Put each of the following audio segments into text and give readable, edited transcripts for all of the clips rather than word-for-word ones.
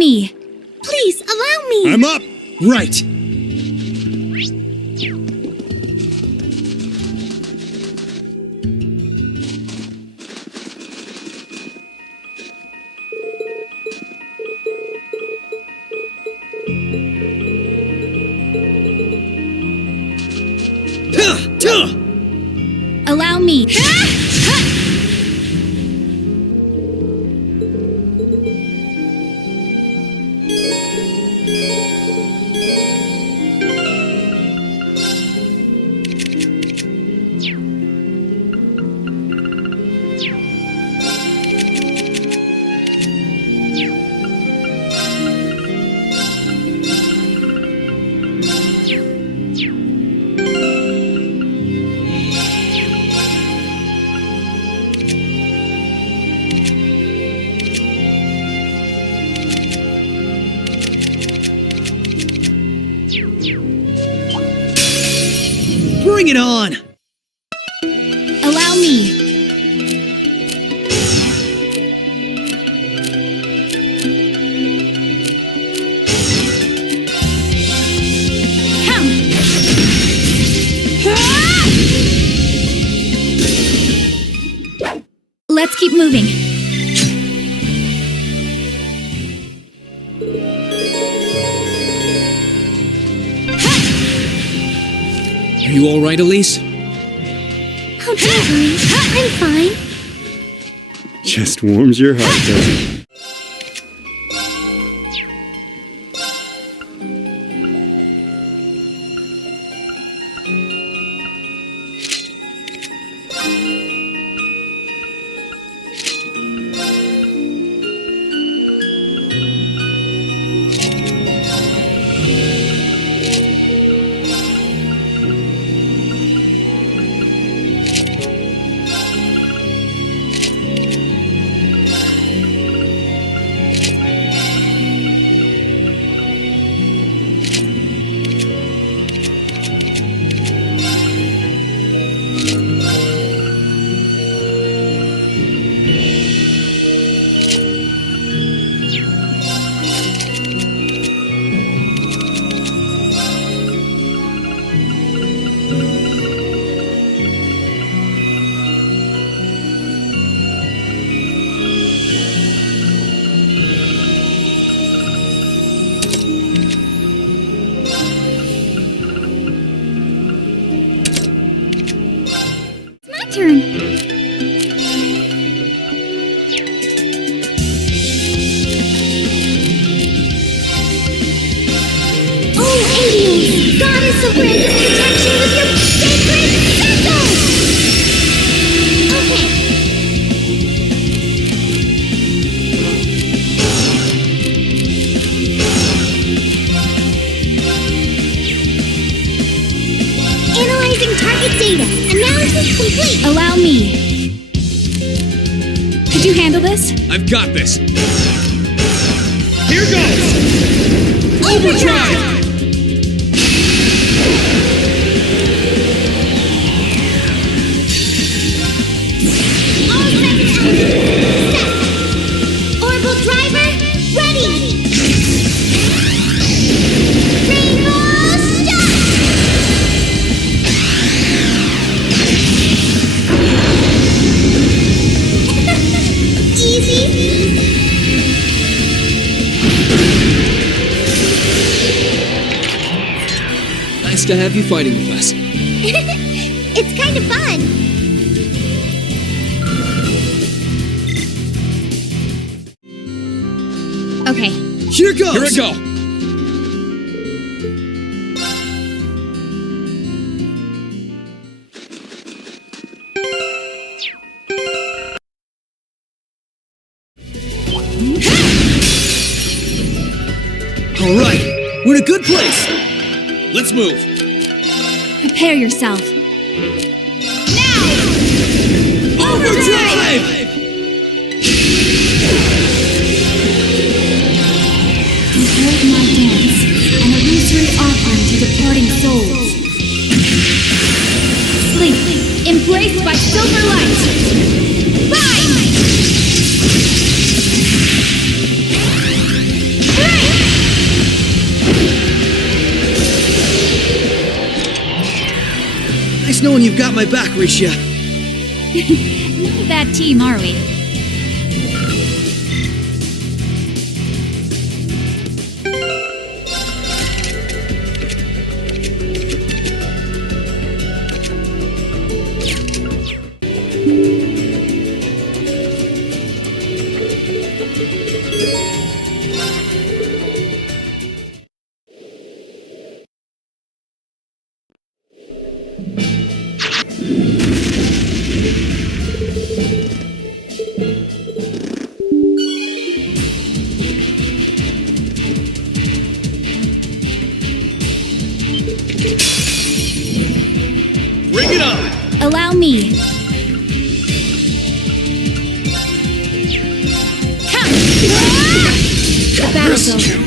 me. Please, allow me. I'm up! Right! Allow me. Bring it on! Allow me. Come. Let's keep moving. Are you alright, Elise? Oh, don't worry. I'm fine. Just warms your heart, doesn't it? Turn. Oh, Hades! Goddess of grandest protection with your sacred sigils! Okay. Analyzing target data. Analysis complete. Allow me. Could you handle this? I've got this! Here goes! Overdrive! All seconds set. Orbital driver, ready! Rainbow shot! Easy. Nice to have you fighting with us. It's kind of fun. Okay. Here goes! Here I go! Alright, we're in a good place! Let's move! Prepare yourself. Now! Overdrive! Behold my dance, an illusory offering to departing souls. Sleep, embraced by silver light. Rise! Nice knowing you've got my back, Risha. Not a bad team, are we? Bring it on! Allow me. Come! The battle's over.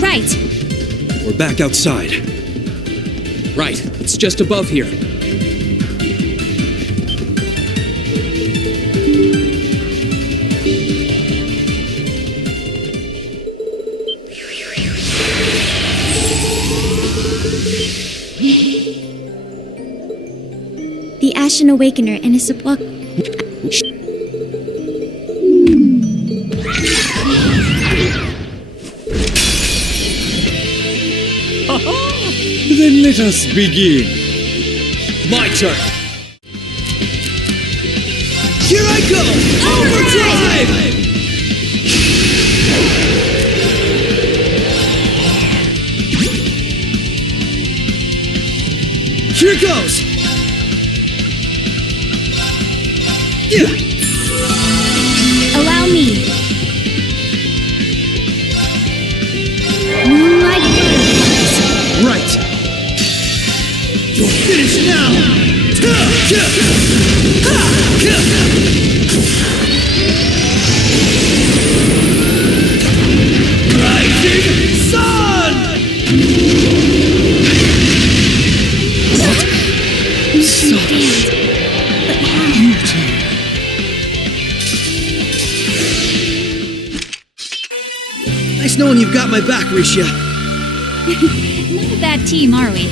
Right. We're back outside. Right, it's just above here. The Ashen Awakener and his support. Then let us begin. My turn! Here I go! Overdrive! Here goes! Yeah! Allow me. Moonlight butterflies. Right! You're finished now! Rising sun! Stand. But how? Nice knowing you've got my back, Risha. Not a bad team, are we?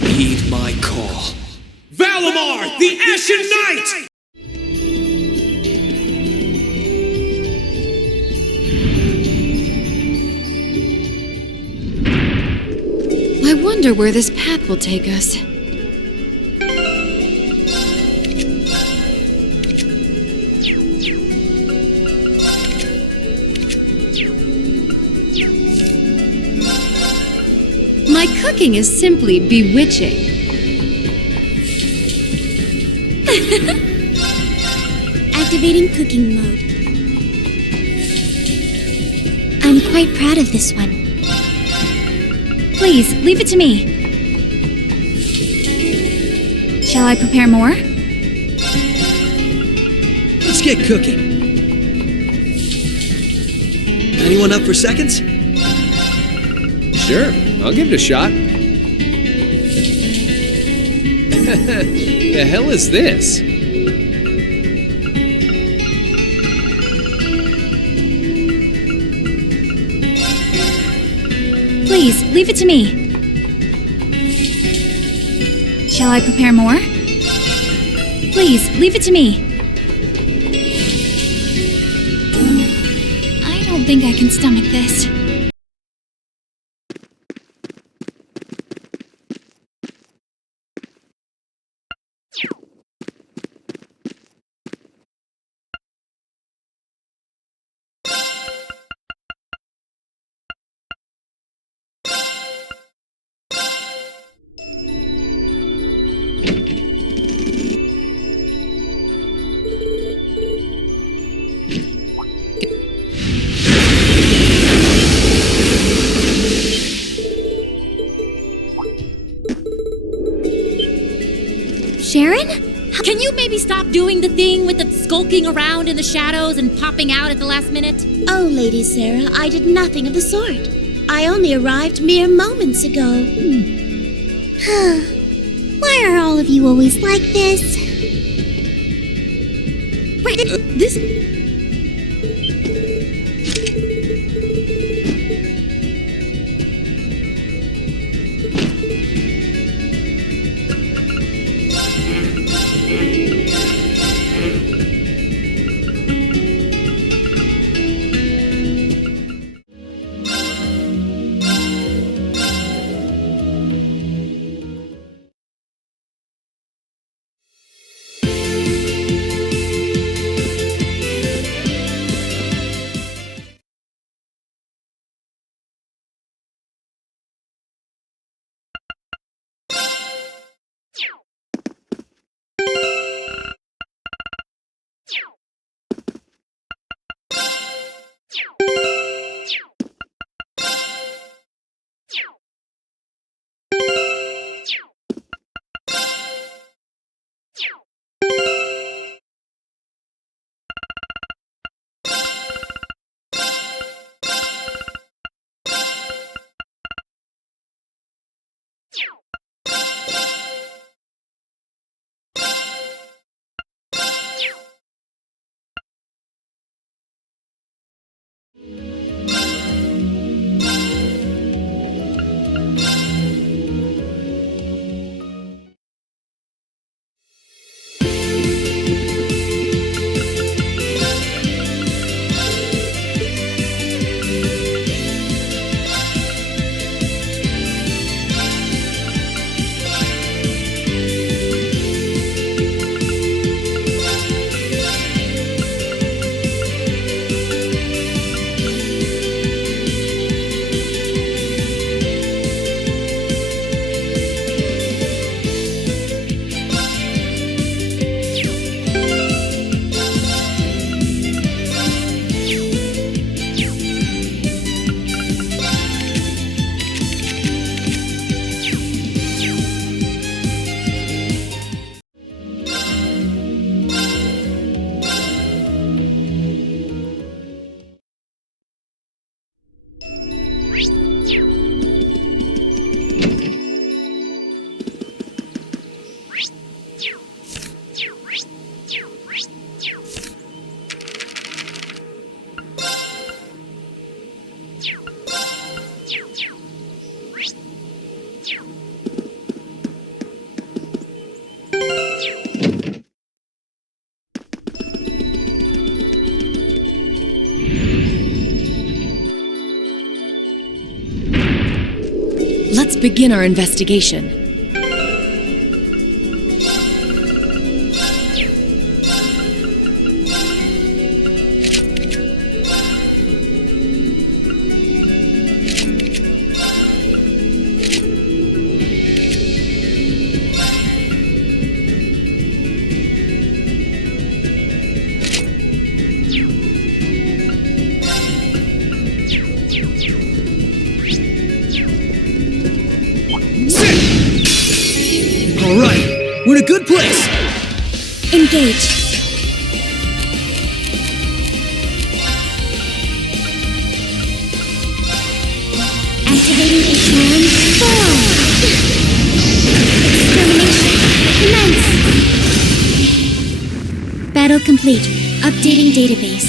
Heed my call. Valimar, the Ashen Knight! I wonder where this path will take us. My cooking is simply bewitching. Activating cooking mode. I'm quite proud of this one. Please, leave it to me. Shall I prepare more? Let's get cooking. Anyone up for seconds? Sure, I'll give it a shot. The hell is this? Please, leave it to me. Shall I prepare more? Please, leave it to me. I don't think I can stomach this. you maybe stop doing the thing with the skulking around in the shadows and popping out at the last minute? Oh, Lady Sarah, I did nothing of the sort. I only arrived mere moments ago. Why are all of you always like this? Wait, this... Let's begin our investigation. Alright, we're in a good place! Engage. Activating a transform. Extermination. Commence. Battle complete. Updating database.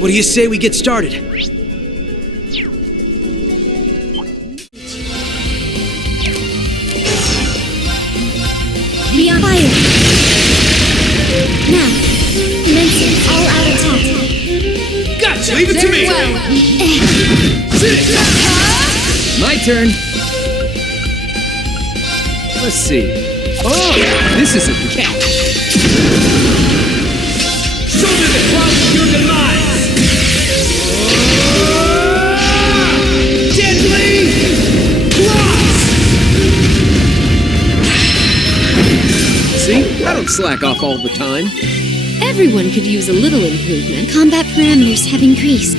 What do you say we get started? Be on fire. Now, commencing all-out attack. Gotcha! Leave it to me! My turn. Let's see. Oh, this is a catch. Show me the clouds of your demise! Deadly Blast! See? I don't slack off all the time. Everyone could use a little improvement. Combat parameters have increased.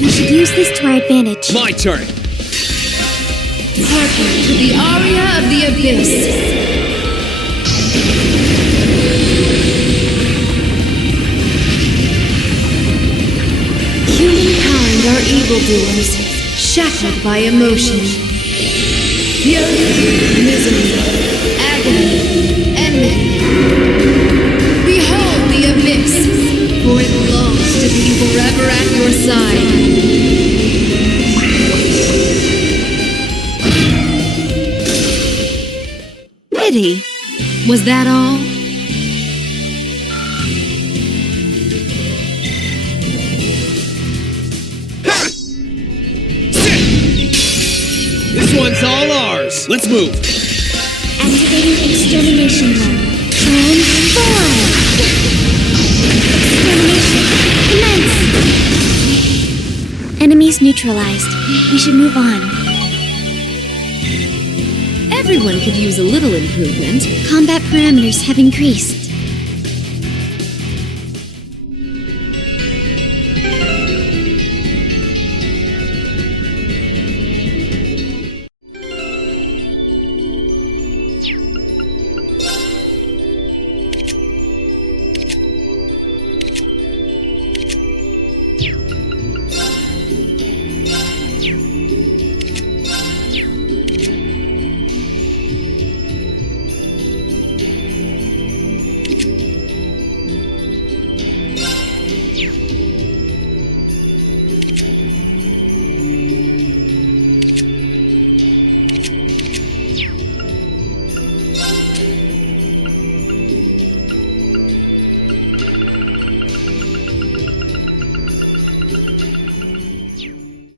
We should use this to our advantage. My turn. Hearken to the aria of the abyss. Humankind are evildoers, shackled by emotion. Fury, misery, agony, enmity. Behold the abyss, for it longs to be forever at your side. Pity. Was that all? This one's all ours. Let's move! Activating extermination mode. Transform! Extermination commence! Enemies neutralized. We should move on. Everyone could use a little improvement. Combat parameters have increased.